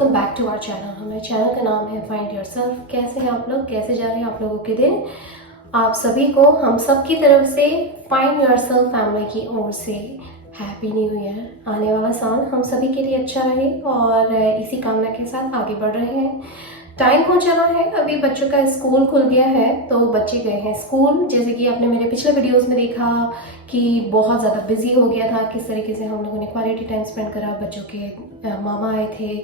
Welcome back to our channel. हमारे channel का नाम है फाइंड योरसेल्फ। कैसे हैं आप लोग, कैसे जा रहे हैं आप लोगों के दिन? आप सभी को हम सब की तरफ से फाइंड योरसेल्फ फैमिली की ओर से हैप्पी न्यू ईयर। आने वाला साल हम सभी के लिए अच्छा रहे और इसी कामना के साथ आगे बढ़ रहे हैं। टाइम हो चला है, अभी बच्चों का स्कूल खुल गया है तो बच्चे गए हैं स्कूल। जैसे कि आपने मेरे पिछले वीडियोस में देखा कि बहुत ज़्यादा बिजी हो गया था, किस तरीके से हम लोगों ने क्वालिटी टाइम स्पेंड करा। बच्चों के मामा आए थे,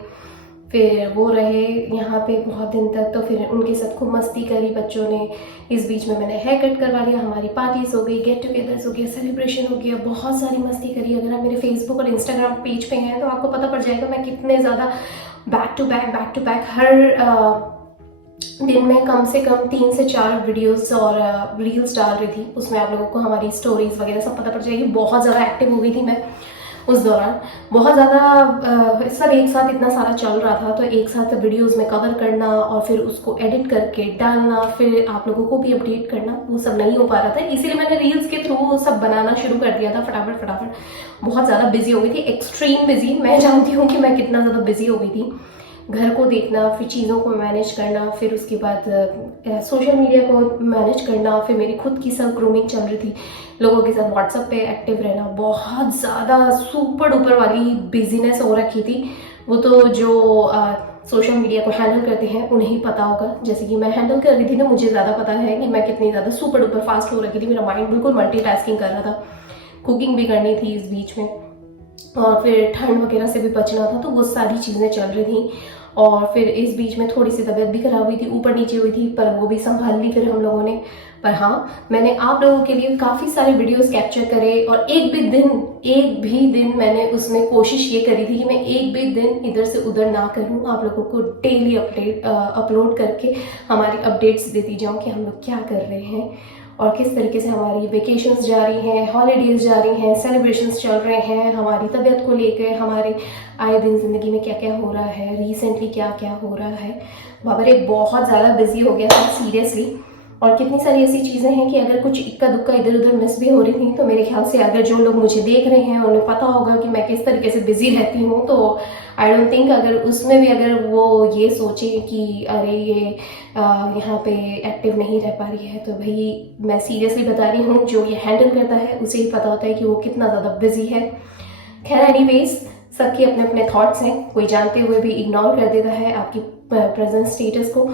फिर वो रहे यहाँ पे बहुत दिन तक, तो फिर उनके साथ खूब मस्ती करी बच्चों ने। इस बीच में मैंने हेयर कट करवा लिया, हमारी पार्टीज हो गई, गेट टुगेदर्स हो गया, सेलिब्रेशन हो गया, बहुत सारी मस्ती करी। अगर आप मेरे फेसबुक और इंस्टाग्राम पेज पे हैं तो आपको पता पड़ जाएगा मैं कितने ज़्यादा बैक टू बैक हर दिन में कम से कम 3 से 4 वीडियोस और रील्स डाल रही थी। उसमें आप लोगों को हमारी स्टोरीज वगैरह सब पता पड़ जाएगी। बहुत ज़्यादा एक्टिव हो गई थी मैं उस दौरान, बहुत ज़्यादा सब एक साथ इतना सारा चल रहा था, तो एक साथ वीडियोस में कवर करना और फिर उसको एडिट करके डालना, फिर आप लोगों को भी अपडेट करना, वो सब नहीं हो पा रहा था। इसीलिए मैंने रील्स के थ्रू वो सब बनाना शुरू कर दिया था फटाफट। बहुत ज़्यादा बिजी हो गई थी, एक्सट्रीम बिजी। मैं जानती हूँ कि मैं कितना ज़्यादा बिजी हो गई थी। घर को देखना, फिर चीज़ों को मैनेज करना, फिर उसके बाद सोशल मीडिया को मैनेज करना, फिर मेरी खुद की सेल्फ ग्रूमिंग चल रही थी, लोगों के साथ व्हाट्सएप पे एक्टिव रहना, बहुत ज़्यादा सुपर डुपर वाली बिजीनेस हो रखी थी। वो तो जो सोशल मीडिया को हैंडल करते हैं उन्हें ही पता होगा। जैसे कि मैं हैंडल कर रही थी ना, मुझे ज़्यादा पता है कि मैं कितनी ज़्यादा सुपर डुपर फास्ट हो रखी थी। मेरा माइंड बिल्कुल मल्टीटास्किंग कर रहा था, कुकिंग भी करनी थी इस बीच में, और फिर ठंड वगैरह से भी बचना था, तो वो सारी चीज़ें चल रही थी। और फिर इस बीच में थोड़ी सी तबीयत भी खराब हुई थी, ऊपर नीचे हुई थी, पर वो भी संभाल ली फिर हम लोगों ने। पर हाँ, मैंने आप लोगों के लिए काफ़ी सारे वीडियोस कैप्चर करे और एक भी दिन मैंने उसमें कोशिश ये करी थी कि मैं एक भी दिन इधर से उधर ना करूँ, आप लोगों को डेली अपलोड करके हमारी अपडेट्स देती जाऊँ कि हम लोग क्या कर रहे हैं और किस तरीके से हमारी वेकेशंस जारी हैं, हॉलीडेज जारी हैं, सेलिब्रेशंस चल रहे हैं, हमारी तबीयत को लेकर हमारे आए दिन ज़िंदगी में क्या क्या हो रहा है, रिसेंटली क्या क्या हो रहा है। बाबर एक बहुत ज़्यादा बिजी हो गया था सीरियसली। और कितनी सारी ऐसी चीज़ें हैं कि अगर कुछ इक्का दुक्का इधर उधर मिस भी हो रही थी तो मेरे ख्याल से अगर जो लोग मुझे देख रहे हैं उन्हें पता होगा कि मैं किस तरीके से बिजी रहती हूँ, तो आई डोंट थिंक अगर उसमें भी अगर वो ये सोचे कि अरे ये यहाँ पे एक्टिव नहीं रह पा रही है, तो भाई मैं सीरियसली बता रही हूँ, जो ये हैंडल करता है उसे ही पता होता है कि वो कितना ज़्यादा बिजी है। खैर एनीवेज, सबके अपने अपने थॉट्स हैं, कोई जानते हुए भी इग्नोर कर देता है आपकी प्रेजेंट स्टेटस को,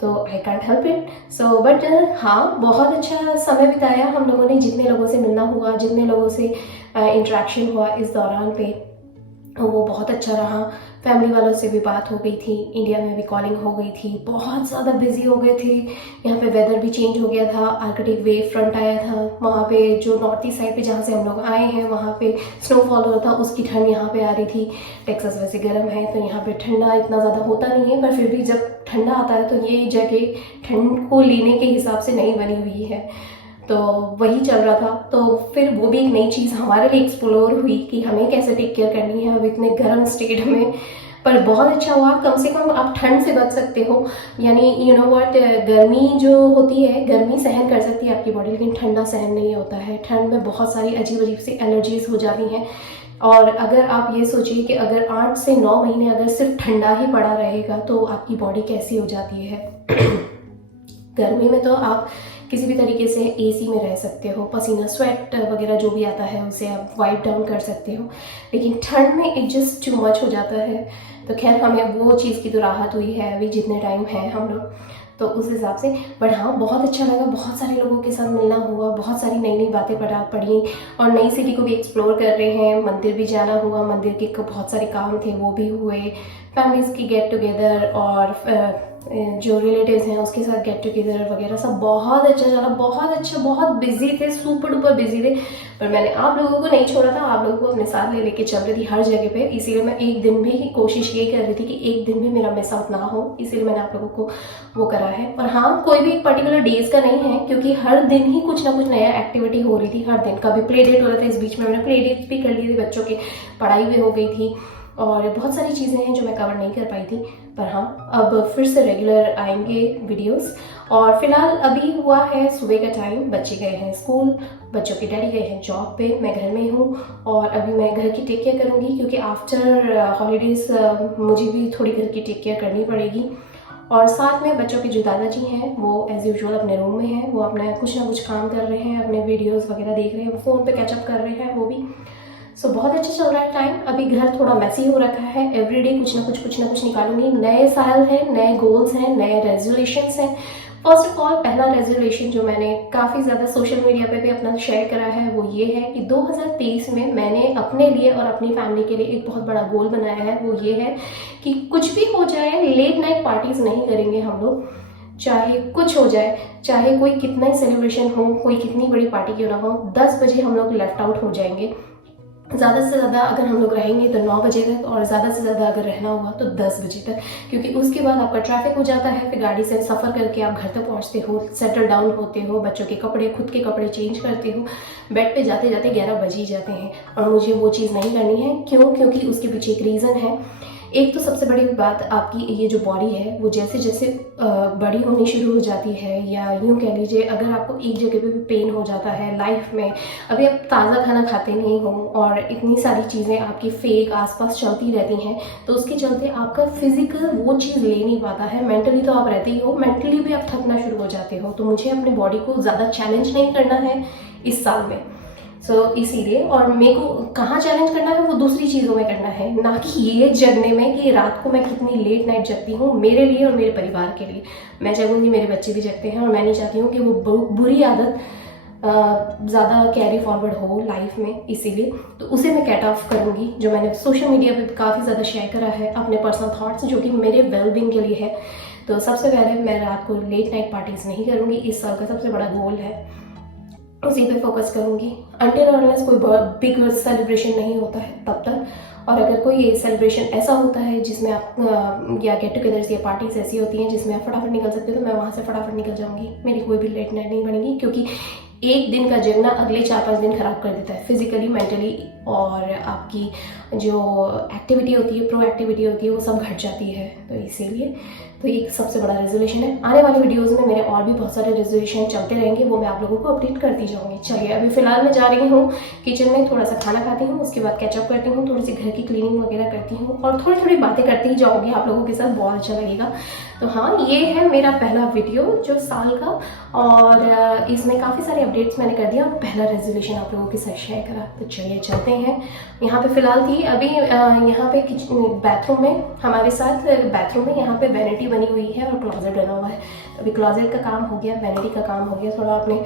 तो I can't help it. So but हाँ, बहुत अच्छा समय बिताया हम लोगों ने। जितने लोगों से मिलना हुआ, जितने लोगों से इंटरेक्शन हुआ इस दौरान पे, वो बहुत अच्छा रहा। फैमिली वालों से भी बात हो गई थी, इंडिया में भी कॉलिंग हो गई थी, बहुत ज़्यादा बिजी हो गए थे। यहाँ पे वेदर भी चेंज हो गया था, आर्कटिक वेव फ्रंट आया था वहाँ पे, जो नॉर्थ ईस्ट साइड पे जहाँ से हम लोग आए हैं वहाँ पे स्नोफॉल हो रहा था, उसकी ठंड यहाँ पे आ रही थी। टेक्सास वैसे गर्म है तो यहाँ पे ठंडा इतना ज़्यादा होता नहीं है, पर फिर भी जब ठंडा आता है तो ये जगह ठंड को लेने के हिसाब से नहीं बनी हुई है, तो वही चल रहा था। तो फिर वो भी एक नई चीज़ हमारे लिए एक्सप्लोर हुई कि हमें कैसे टेक केयर करनी है अब इतने गर्म स्टेट में। पर बहुत अच्छा हुआ, कम से कम आप ठंड से बच सकते हो। यानी यू नो व्हाट, गर्मी जो होती है, गर्मी सहन कर सकती है आपकी बॉडी, लेकिन ठंडा सहन नहीं होता है। ठंड में बहुत सारी अजीब अजीब सी एलर्जीज हो जाती हैं। और अगर आप ये सोचिए कि अगर 8 से 9 महीने अगर सिर्फ ठंडा ही पड़ा रहेगा तो आपकी बॉडी कैसी हो जाती है। गर्मी में तो आप किसी भी तरीके से एसी में रह सकते हो, पसीना स्वेट वगैरह जो भी आता है उसे आप वाइप डाउन कर सकते हो, लेकिन ठंड में इट जस्ट टू मच हो जाता है। तो खैर हमें वो चीज़ की तो राहत हुई है अभी जितने टाइम है हम लोग, तो उस हिसाब से। बट हाँ, बहुत अच्छा लगा, बहुत सारे लोगों के साथ मिलना हुआ, बहुत सारी नई नई बातें पड़ी और नई सिटी को भी एक्सप्लोर कर रहे हैं। मंदिर भी जाना हुआ, मंदिर के बहुत सारे काम थे वो भी हुए, फैमिलीज़ की गेट टुगेदर और जो रिलेटिव्स हैं उसके साथ गेट टुगेदर वगैरह सब बहुत अच्छा चला, बहुत अच्छा, बहुत बिजी थे, सुपर डुपर बिजी थे। पर मैंने आप लोगों को नहीं छोड़ा था, आप लोगों को अपने साथ ले लेके चल रही थी हर जगह पे। इसीलिए मैं एक दिन भी कोशिश यही कर रही थी कि एक दिन भी मेरा मिस आउट ना हो, इसीलिए मैंने आप लोगों को वो करा है। पर हाँ, कोई भी पर्टिकुलर डेज का नहीं है, क्योंकि हर दिन ही कुछ ना कुछ नया एक्टिविटी हो रही थी। हर दिन कभी प्ले डेट हो रहा था, इस बीच में मैंने प्ले डेट भी कर लिए थे, बच्चों की पढ़ाई भी हो गई थी और बहुत सारी चीज़ें हैं जो मैं कवर नहीं कर पाई थी। पर हाँ, अब फिर से रेगुलर आएंगे वीडियोस और फिलहाल अभी हुआ है सुबह का टाइम, बच्चे गए हैं स्कूल, बच्चों के डैडी गए हैं जॉब पे, मैं घर में हूँ और अभी मैं घर की टेक केयर करूँगी क्योंकि आफ्टर हॉलीडेज़ मुझे भी थोड़ी घर की टेक केयर करनी पड़ेगी। और साथ में बच्चों के जो दादाजी हैं वो एज़ यूजुअल अपने रूम में हैं, वो अपना कुछ ना कुछ काम कर रहे हैं, अपने वीडियोस वगैरह देख रहे हैं, फ़ोन पे कैचअप कर रहे हैं वो भी। सो बहुत अच्छा चल रहा है टाइम। अभी घर थोड़ा मैसी हो रखा है, एवरीडे कुछ ना कुछ निकालूंगी। नए साल है, नए गोल्स हैं, नए रेजोल्यूशंस हैं। फर्स्ट ऑफ ऑल पहला रेजोल्यूशन जो मैंने काफ़ी ज़्यादा सोशल मीडिया पे भी अपना शेयर करा है वो ये है कि 2023 में मैंने अपने लिए और अपनी फैमिली के लिए एक बहुत बड़ा गोल बनाया है। वो ये है कि कुछ भी हो जाए लेट नाइट पार्टीज नहीं करेंगे हम लोग, चाहे कुछ हो जाए, चाहे कोई कितना ही सेलिब्रेशन हो, कोई कितनी बड़ी पार्टी क्यों ना हो, 10 बजे हम लोग लेफ्ट आउट हो जाएंगे। ज़्यादा से ज़्यादा अगर हम लोग रहेंगे तो 9 बजे तक, और ज़्यादा से ज़्यादा अगर रहना हुआ तो 10 बजे तक, क्योंकि उसके बाद आपका ट्रैफिक हो जाता है, फिर गाड़ी से सफ़र करके आप घर तक पहुंचते हो, सेटल डाउन होते हो, बच्चों के कपड़े, खुद के कपड़े चेंज करते हो, बेड पे जाते जाते 11 बज ही जाते हैं। और मुझे वो चीज़ नहीं करनी है। क्यों? क्योंकि उसके पीछे एक रीज़न है। एक तो सबसे बड़ी बात, आपकी ये जो बॉडी है वो जैसे जैसे बड़ी होनी शुरू हो जाती है, या यूँ कह लीजिए अगर आपको एक जगह पे भी पेन हो जाता है लाइफ में, अभी आप ताज़ा खाना खाते नहीं हो और इतनी सारी चीज़ें आपकी फेक आसपास चलती रहती हैं, तो उसके चलते आपका फिजिकल वो चीज़ ले नहीं पाता है। मेंटली तो आप रहते ही हो, मेंटली भी आप थकना शुरू हो जाते हो। तो मुझे अपनी बॉडी को ज़्यादा चैलेंज नहीं करना है इस साल में। इसीलिए, और मेरे को कहाँ चैलेंज करना है वो दूसरी चीज़ों में करना है, ना कि ये जगने में कि रात को मैं कितनी लेट नाइट जगती हूँ मेरे लिए और मेरे परिवार के लिए। मैं जगूंगी, मेरे बच्चे भी जगते हैं, और मैं नहीं चाहती हूँ कि वो बुरी आदत ज़्यादा कैरी फॉरवर्ड हो लाइफ में। इसीलिए तो उसे मैं कैट ऑफ करूँगी, जो मैंने सोशल मीडिया पे काफ़ी ज़्यादा शेयर करा है अपने पर्सनल थॉट्स, जो कि मेरे वेलबींग के लिए है। तो सबसे पहले मैं रात को लेट नाइट पार्टीज़ नहीं करूँगी, इस साल का सबसे बड़ा गोल है, उसी पे फोकस करूँगी। अनटिल अनलेस कोई बिग सेलिब्रेशन नहीं होता है तब तक। और अगर कोई सेलिब्रेशन ऐसा होता है जिसमें आप या गेट टुगेदर्स या पार्टीज ऐसी होती हैं जिसमें आप फटाफट निकल सकते हो, तो मैं वहाँ से फटाफट निकल जाऊँगी। मेरी कोई भी लेट नाइट नहीं बनेगी, क्योंकि एक दिन का जगना अगले 4-5 दिन खराब कर देता है फिजिकली, मेंटली, और आपकी जो एक्टिविटी होती है, प्रो एक्टिविटी होती है, वो सब घट जाती है। तो इसीलिए तो ये सबसे बड़ा रेजोल्यूशन है। आने वाले वीडियोस में मेरे और भी बहुत सारे रेजोल्यूशन चलते रहेंगे, वो मैं आप लोगों को अपडेट करती जाऊँगी। चलिए, अभी फिलहाल मैं जा रही हूँ किचन में, थोड़ा सा खाना खाती हूँ, उसके बाद कैचअप करती हूँ, थोड़ी सी घर की क्लीनिंग वगैरह करती हूँ, और थोड़ी थोड़ी बातें करती ही जाऊँगी आप लोगों के साथ, बहुत अच्छा लगेगा। तो हाँ, ये है मेरा पहला वीडियो जो साल का, और इसमें काफ़ी सारे अपडेट्स मैंने कर दिया, और पहला रेजोल्यूशन आप लोगों के साथ शेयर करा। तो चलिए चलते हैं। यहाँ पे फिलहाल थी अभी यहाँ पे बाथरूम में, हमारे साथ बाथरूम में यहाँ पे वैनिटी बनी हुई है और क्लोजेट बना हुआ है। अभी क्लोजेट का काम हो गया, वैनिटी का काम हो गया, थोड़ा अपने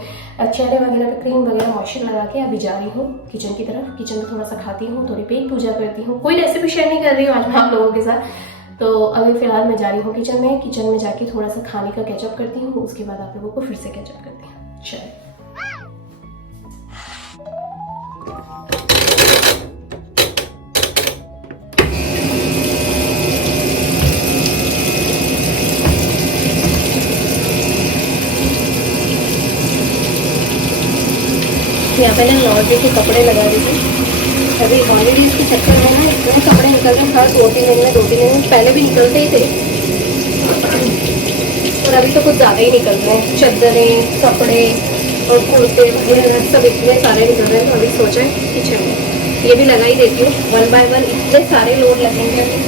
चेहरे वगैरह पे क्रीम वगैरह मॉइस्चर लगा के अभी जा रही हूँ किचन की तरफ। किचन में थोड़ा सा खाती हूँ, थोड़ी पेट पूजा करती हूँ, कोई रेसिपी शेयर नहीं कर रही हूँ आज मैं आप लोगों के साथ। तो अभी फिलहाल मैं जा रही हूँ किचन में जाके थोड़ा सा खाने का कैचअप करती हूँ, उसके बाद आप लोगों को फिर से कैचअप करती हूँ। चलिए। यहाँ पे ना लॉन्ड्री के कपड़े लगा दी थी, अभी ऑलरेडी इसके चक्कर में ना इतने कपड़े निकल रहे हैं हर 2-3 दिन में, पहले भी निकलते ही थे और अभी तो कुछ ज़्यादा ही निकल रहे हैं। चद्दरें, कपड़े और कुर्ते वगैरह सब इतने सारे निकल रहे हैं। तो अभी सोचा है कि चलो ये भी लगा ही देती हूँ, 1 बाय 1 इतने सारे लोड लगेंगे अभी।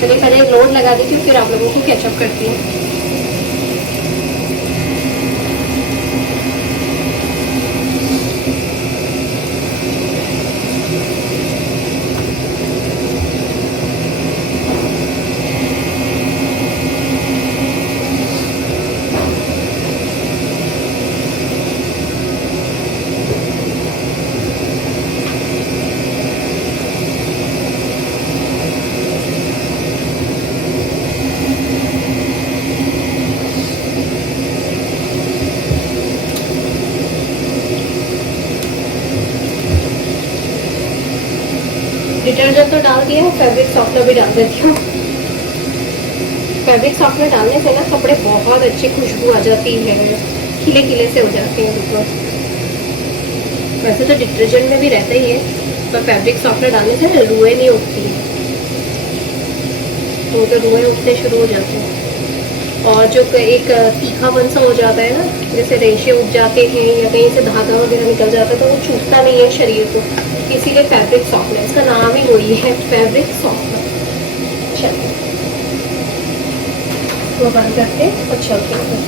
चलिए पहले लोड लगा देती हूँ, फिर आप लोगों को कैचअप करती हूँ। डिटर्जेंट तो डाल दिया, फैब्रिक सॉफ्टनर भी डाल देती हूँ। फैब्रिक सॉफ्टनर डालने से ना कपड़े बहुत अच्छी खुशबू आ जाती है, खिले खिले से हो जाते हैं बिल्कुल। वैसे तो डिटर्जेंट में भी रहता ही है, पर फैब्रिक सॉफ्टनर डालने से ना रुएं नहीं उठती है, तो रुएं उठने शुरू हो जाते हैं। और जो एक तीखापन सा हो जाता है ना, जैसे रेशे उग जाते हैं या कहीं से धागा वगैरह निकल जाता है, तो वो छूटता नहीं है शरीर को, इसीलिए फैब्रिक सॉफ्टनर, इसका नाम ही वही है, फैब्रिक सॉफ्टनर। चलिए वो बंद करके और चलते हैं।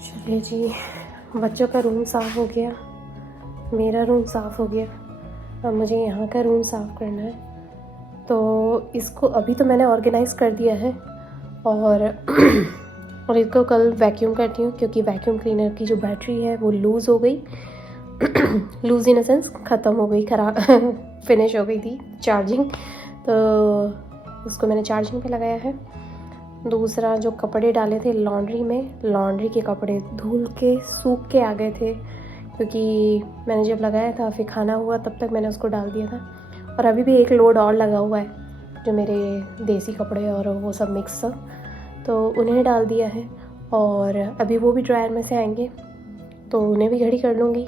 चलिए जी, बच्चों का रूम साफ़ हो गया, मेरा रूम साफ़ हो गया, अब मुझे यहाँ का रूम साफ़ करना है। तो इसको अभी तो मैंने ऑर्गेनाइज़ कर दिया है और और इसको कल वैक्यूम करती हूँ, क्योंकि वैक्यूम क्लीनर की जो बैटरी है वो लूज़ हो गई लूज़ इन अ सेंस ख़त्म हो गई, ख़राब फिनिश हो गई थी चार्जिंग, तो उसको मैंने चार्जिंग पे लगाया है। दूसरा, जो कपड़े डाले थे लॉन्ड्री में, लॉन्ड्री के कपड़े धुल के सूख के आ गए थे, क्योंकि मैंने जब लगाया था फिर खाना हुआ तब तक मैंने उसको डाल दिया था। और अभी भी एक लोड और लगा हुआ है, जो मेरे देसी कपड़े और वो सब मिक्स था, तो उन्हें डाल दिया है। और अभी वो भी ड्रायर में से आएंगे तो उन्हें भी घड़ी कर लूँगी।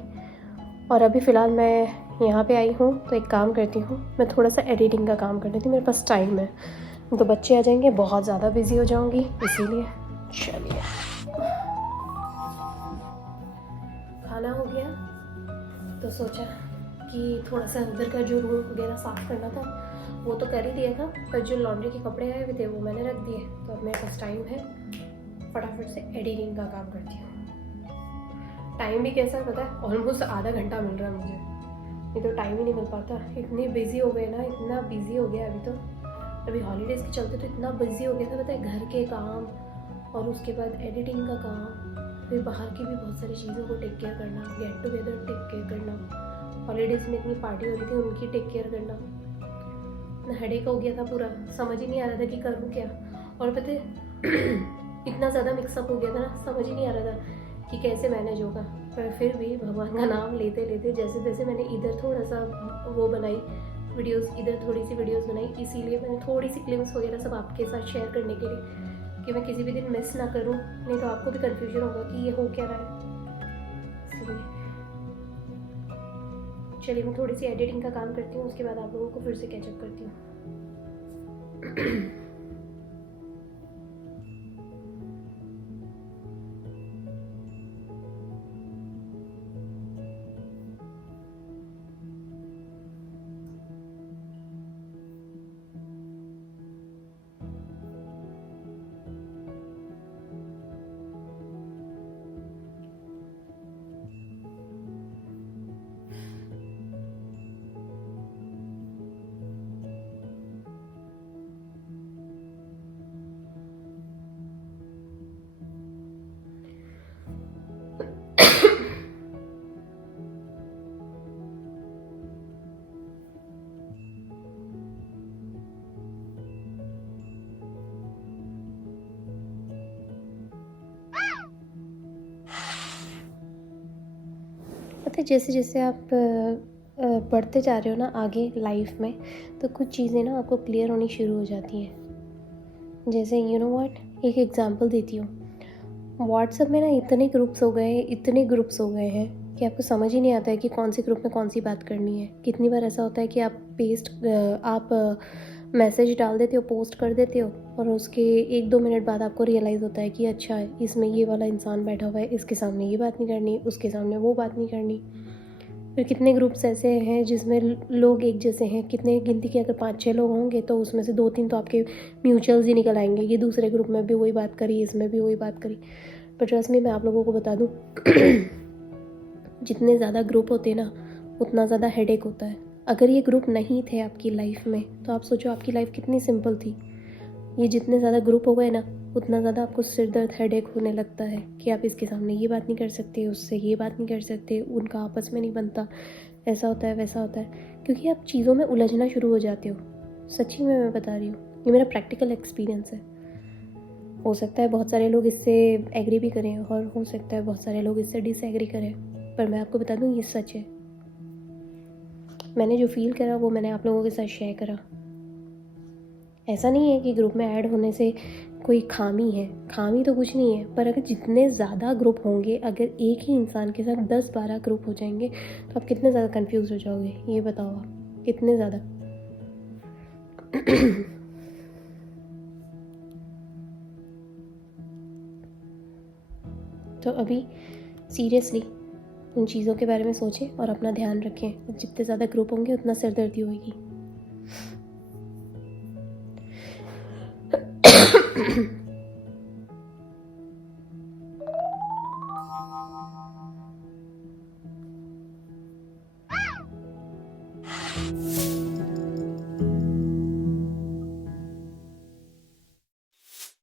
और अभी फ़िलहाल मैं यहाँ पे आई हूँ, तो एक काम करती हूँ, मैं थोड़ा सा एडिटिंग का काम कर लेती हूँ, मेरे पास टाइम है, तो बच्चे आ जाएंगे, बहुत ज़्यादा बिजी हो जाऊंगी, इसीलिए। चलिए, खाना हो गया तो सोचा कि थोड़ा सा उधर का जो रूम वगैरह साफ़ करना था वो तो कर ही दिया था, पर जो लॉन्ड्री के कपड़े आए हुए थे वो मैंने रख दिए। तो अब मेरे पास टाइम है, फटाफट से एडिटिंग का काम करती हूँ। टाइम भी कैसा पता है, ऑलमोस्ट आधा घंटा मिल रहा है मुझे, नहीं तो टाइम ही नहीं मिल पाता, इतने बिजी हो गए ना, इतना बिजी हो गया अभी हॉलीडेज़ के चलते, तो इतना बिजी हो गया था पता है, घर के काम और उसके बाद एडिटिंग का काम, फिर बाहर की भी बहुत सारी चीज़ों को टेक केयर करना, गेट टुगेदर टेक केयर करना, हॉलीडेज़ में इतनी पार्टी हो रही थी उनकी टेक केयर करना, हेडेक हो गया था पूरा, समझ ही नहीं आ रहा था कि करूँ क्या। और पता है इतना ज़्यादा मिक्सअप हो गया था ना, समझ ही नहीं आ रहा था कि कैसे मैनेज होगा, पर फिर भी भगवान का नाम लेते लेते जैसे जैसे मैंने इधर थोड़ा सा वो बनाई वीडियोस, इधर थोड़ी सी वीडियोस बनाई, इसीलिए मैंने थोड़ी सी क्लिप्स वगैरह सब आपके साथ शेयर करने के लिए कि मैं किसी भी दिन मिस ना करूं, नहीं तो आपको भी कन्फ्यूजन होगा कि ये हो क्या रहा है। इसलिए चलिए मैं थोड़ी सी एडिटिंग का काम करती हूँ, उसके बाद आप लोगों को फिर से कैचअप करती हूँ। पता है जैसे जैसे आप बढ़ते जा रहे हो ना आगे लाइफ में, तो कुछ चीज़ें ना आपको क्लियर होनी शुरू हो जाती हैं। जैसे यू नो व्हाट, एक एग्जांपल देती हूँ। व्हाट्सएप में ना इतने ग्रुप्स हो गए हैं कि आपको समझ ही नहीं आता है कि कौन से ग्रुप में कौन सी बात करनी है। कितनी बार ऐसा होता है कि आप मैसेज डाल देते हो, पोस्ट कर देते हो, और उसके 1-2 मिनट बाद आपको रियलाइज़ होता है कि अच्छा इसमें ये वाला इंसान बैठा हुआ है, इसके सामने ये बात नहीं करनी, उसके सामने वो बात नहीं करनी। फिर कितने ग्रुप्स ऐसे हैं जिसमें लोग एक जैसे हैं, कितने गिनती के अगर 5-6 लोग होंगे तो उसमें से 2-3 तो आपके म्यूचुअल्स ही निकल आएंगे, ये दूसरे ग्रुप में भी वही बात करी, इसमें भी वही बात करी। पर ट्रस्ट मी, मैं आप लोगों को बता दूँ जितने ज़्यादा ग्रुप होते हैं ना, उतना ज़्यादा हेडेक होता है। अगर ये ग्रुप नहीं थे आपकी लाइफ में तो आप सोचो आपकी लाइफ कितनी सिंपल थी। ये जितने ज़्यादा ग्रुप हो गए ना, उतना ज़्यादा आपको सिर दर्द हेडेक होने लगता है कि आप इसके सामने ये बात नहीं कर सकते, उससे ये बात नहीं कर सकते, उनका आपस में नहीं बनता, ऐसा होता है वैसा होता है, क्योंकि आप चीज़ों में उलझना शुरू हो जाते हो। सच्ची में मैं बता रही हूँ, ये मेरा प्रैक्टिकल एक्सपीरियंस है। हो सकता है बहुत सारे लोग इससे एग्री भी करें और हो सकता है बहुत सारे लोग इससे डिसएग्री करें, पर मैं आपको बता दूँ ये सच है। मैंने जो फील करा वो मैंने आप लोगों के साथ शेयर करा। ऐसा नहीं है कि ग्रुप में ऐड होने से कोई खामी है, खामी तो कुछ नहीं है, पर अगर जितने ज़्यादा ग्रुप होंगे, अगर एक ही इंसान के साथ 10-12 ग्रुप हो जाएंगे तो आप कितने ज़्यादा कंफ्यूज हो जाओगे, ये बताओ आप कितने ज़्यादा। तो अभी सीरियसली उन चीज़ों के बारे में सोचें और अपना ध्यान रखें। जितने ज़्यादा ग्रुप होंगे उतना सिरदर्दी होगी।